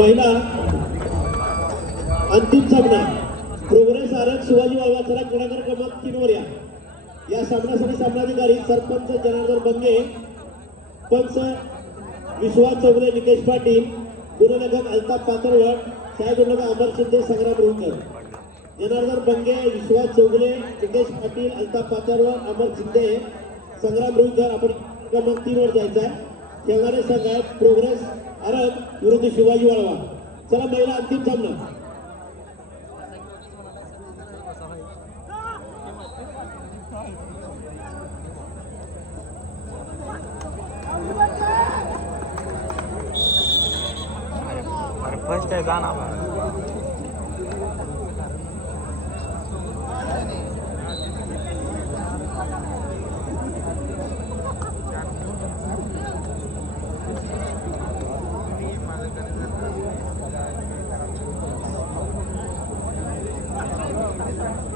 पहिला अंतिम सामना प्रोग्रेस आरत शिवाजी वाळवा चला गुणाकार क्रमांक 3 वर या सामन्यासाठी सामनाधिकारी सरपंच जनार्दन बंगे, पंच विश्वास चौगले, निकेश पाटील, गुणलेखक अल्ताफ पातळवट, छायाग्रहक अमर शिंदे, संग्राम रुंकर. जनार्दन बंगे, विश्वास चौगले, निकेश पाटील, अल्ताफ पातळवट, अमर शिंदे, संग्राम रुंकर. आपण क्रमांक 3 वर जायचा आहे. खेळणारे संघ आहेत प्रोग्रेस आरत विरुद्ध शिवाजी वाळवा. चला महिला अंतिम सामना. फर्स्ट है गाना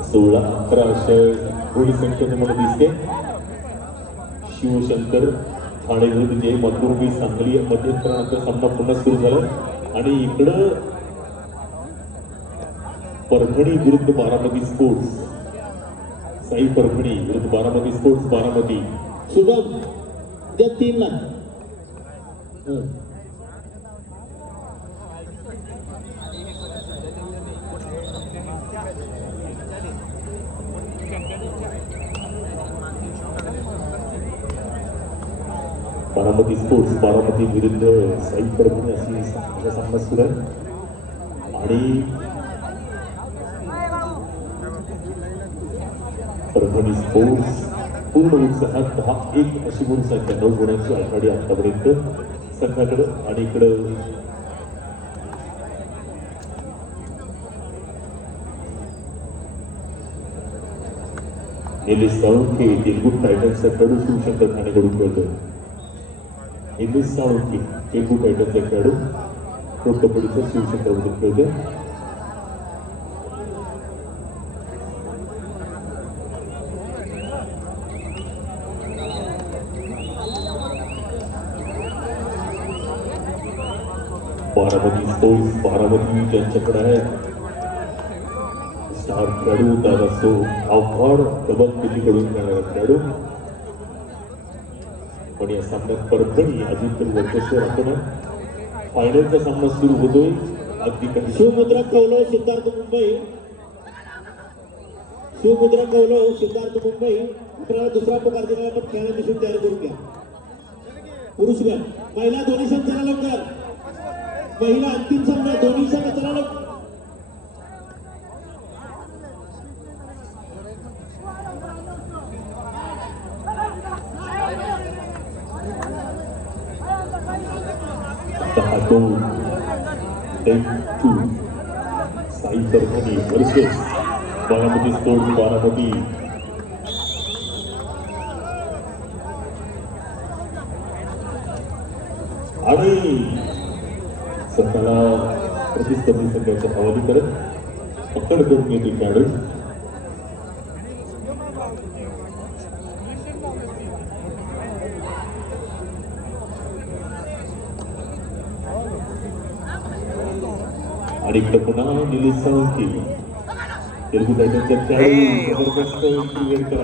16-11 अशा गोल संख्येने मला दिसते. शिवशंकर ठाणे विरुद्ध जय मातृभूमी सांगली मध्यंतरानंतर सामना पुन्हा सुरू झाला आणि इकडं परभणी विरुद्ध बारामती स्पोर्ट्स. साई परभणी विरुद्ध बारामती स्पोर्ट्स बारामती. शुभम त्या 3 ला बारामती स्पोर्ट्स बारामती विरुद्ध साई परभणी अशी सामना सुरू आहे आणि परभणी स्पोर्ट्स पूर्ण उत्साहात 10-1 अशी गुण संख्या 9 गुणांची आघाडी आतापर्यंत संघाकडे. आणि इकडं निलेश साळुंखे तेलगू टायटन्सचा खेळाडू शिवशंकर ठाणेकडून खेळतोय. निलेश साळुंखे तेलगू टायटन्सचा खेळाडू कबड्डीचा शिवशंकरमधून खेळतोय. बारामती स्पोर्ट्स बारामती ज्यांच्याकडे आहे स्टार खेळाडू दादा सो आव्हाड दबंग पिढीकडून खेळाडू. पण या सामन्यात परभणी अजून तरी वर्चस्व राखून फायनलचा सामना सुरू होतोय. अगदी काही शिवमुद्रा कौलव सिद्धार्थ मुंबई. शिवमुद्रा कौलव सिद्धार्थ मुंबई. आपल्याला दुसरा पुकार दिला आपण खेळायला दिसून तयारी करून घ्या. पुरुष गट महिला दोन्ही संघ चला लवकर. महिला अंतिम सामना दोन्ही संघ चला लवकर. Sai Parbhani versus Baramati sports Baramati. आणि स्वतःला प्रतिस्पर्धी संघाच्या हवाली करत पकड करून घेते खेळाडू. आणि इकडे पुन्हा निलेश साळुंखे तेलगू टायटन्सच्या खेळाडू जबरदस्त करा.